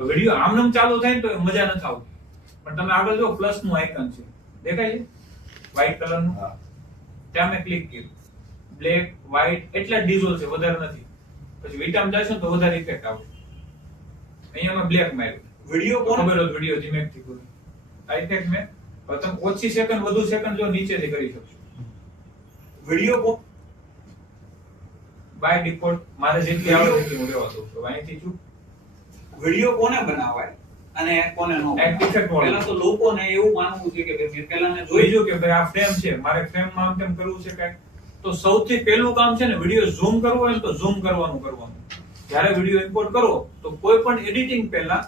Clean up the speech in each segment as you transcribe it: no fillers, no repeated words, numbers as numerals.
Video આમનામ ચાલુ થાય ને તો મજા નથી આવતી, પણ તમે આગળ જો પ્લસ નું આઇકન છે, દેખાય છે વ્હાઈટ કલર નું, ત્યાં મેં ક્લિક કર્યું, બ્લેક વ્હાઈટ એટલા ડિઝોલ્વ છે, વધારે નથી. પછી વિટામ જશો તો વધારે ઇફેક્ટ આવે. અહીંયા મેં બ્લેક માર્યું, વિડિયો કોણ ખબર હોય વિડિયો ધીમે થી કરું આ ઇફેક્ટ મેં. હવે તમે ઓછી સેકન્ડ વધુ સેકન્ડ જો નીચેથી કરી શકશો. વિડિયો કો બાય ડિફોલ્ટ મારે જેટલી આવડે એટલી હું લેવા દઉં છું. અહીંથી છું વિડિયો કોને બનાવાય અને કોને નો ઇફેક્ટ વાળો. પહેલા તો લોકોને એવું માનવું છે કે મેં પહેલાને જોઈજો કે ભાઈ આ ફ્રેમ છે, મારે ફ્રેમમાં આમ તેમ કરવું છે કાંઈ, તો સૌથી પહેલું કામ છે ને વિડિયો ઝૂમ કરવો હોય ને તો ઝૂમ કરવાનું. જ્યારે વિડિયો ઇમ્પોર્ટ કરો તો કોઈ પણ એડિટિંગ પહેલા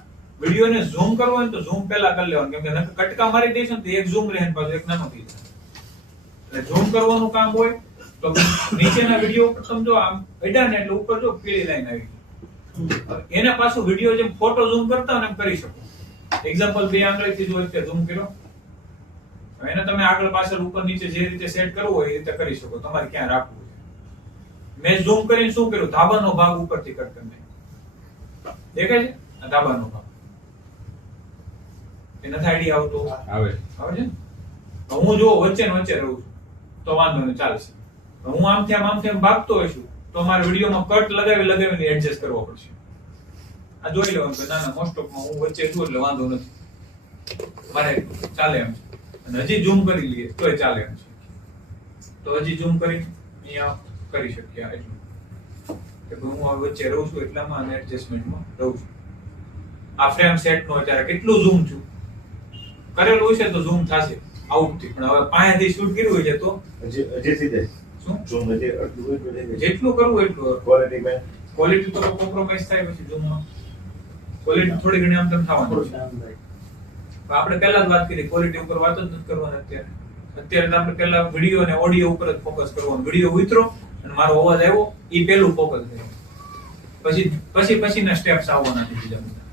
વિડિયોને ઝૂમ કરવો હોય ને તો ઝૂમ પહેલા કરી લેવાનું, કેમ કે નકર કટકા મારી દઈશું ને તો એક ઝૂમ રહે ને પાછું એક નાનો થઈ જાય. એટલે ઝૂમ કરવાનું કામ હોય તો નીચેના વિડિયો ઉપર તમે જો આમ અડ્યા ને એટલે ઉપર જો પીળી લાઈન આવી ગઈ. એને પાછું વિડિયો જેમ ફોટો ઝૂમ કરતા હોય ને એમ કરી શકો. એક્ઝામ્પલ બે આંગળીથી જો રીતે ઝૂમ કર્યો, એને તમે આગળ પાછળ ઉપર નીચે જે રીતે સેટ કરવું હોય એ રીતે કરી શકો, તમારે ક્યાં રાખવું છે. મેં ઝૂમ કરીને શું કર્યું, ધાબાનો ભાગ ઉપરથી કટ કરી નાખ્યો. દેખાય છે આ ધાબાનો ભાગ? એ નથી આઈડિયા આવતો? આવે છે. હું જો વચ્ચે ને વચ્ચે રહું છું તો વાંધો નહીં, ચાલશે. હું આમથી આમ ભાગતો હોઈશું તો મારા વિડીયોમાં કટ લગાવીને એડજસ્ટ કરવો પડશે. આ જોઈ લેવાનું કે ના મોસ્ટ ઓફમાં હું વચ્ચે છું એટલે વાંધો નથી, મારે ચાલે એમ છે. અને હજી ઝૂમ કરી લઈએ તોય ચાલે એમ છે, તો હજી ઝૂમ કરી અહીંયા કરી શકીએ. એટલું કે હું આ વચ્ચે રહું છું એટલામાં અને એડજસ્ટમેન્ટમાં રહું છું. આ ફ્રેમ સેટ નો અત્યારે કેટલું ઝૂમ છું કરેલું હોય છે તો ઝૂમ થશે આઉટથી, પણ હવે પાયાથી શૂટ કર્યું હોય છે તો હજી સીધે શું ઝૂમ હજી અડધું હોય જેટલું કરવું એટલું. ક્વોલિટી તો કોમ્પ્રોમાઇઝ થાય પછી ઝૂમમાં ક્વોલિટી થોડી ઘણી આમ તેમ થવાની. આપણે પહેલા જ વાત કરી ક્વોલિટી ઉપર વાત જ નથી કરવાની. અત્યારે તો આપણે પહેલા વિડિયો અને ઓડિયો ઉપર જ ફોકસ કરવાનું. વિડિયો ઉતરો અને મારો અવાજ આવ્યો એ પહેલું ફોકસ થાય, પછીના સ્ટેપ્સ આવવાના છે બીજા બધા.